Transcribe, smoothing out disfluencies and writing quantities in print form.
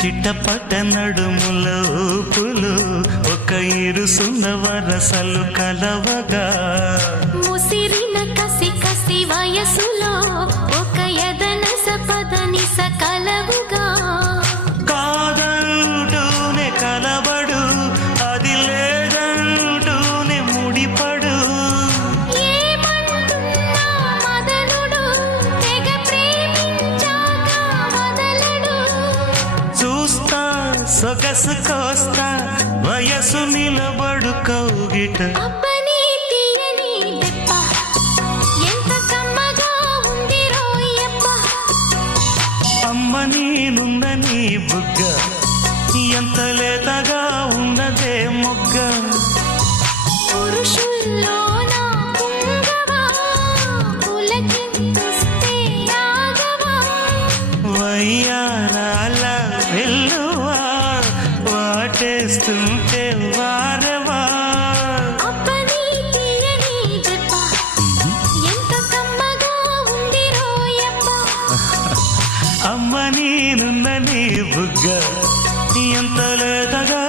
చిట్టపట్ట నడుముల ఊపులు ఒక ఇరుసున్న వరసలు కలవగా ముసిరిన కసి కసి వయసులో ఒక యదనస పదనిస కలవుగా కాదంటూనే కలబడు అది లేదంటూనే ముడిపడు ఏమంటున్నా మదనుడు తెగ ప్రేమించాక వదలడు చూస్తా సొగసు కోస్తా వయసు నిలబడు కౌగిట అబ్బని తీయని దెబ్బ ఎంత కమ్మగా ఉంది రోయప్ప అమ్మ నేనుందని బుగ్గ ఎంత లేతగా ఉన్నదే మొగ్గ పురుషుల్లో నా పుంగవా పులకింతుస్తే రాగవా వయ్యారాల వెల్లువా వాటేస్తుంటే వారవా అబ్బని తీయని దెబ్బ ఎంత కమ్మగా ఉంది రోయప్ప అమ్మ నేనుందని బుగ్గ ఎంత లేతగా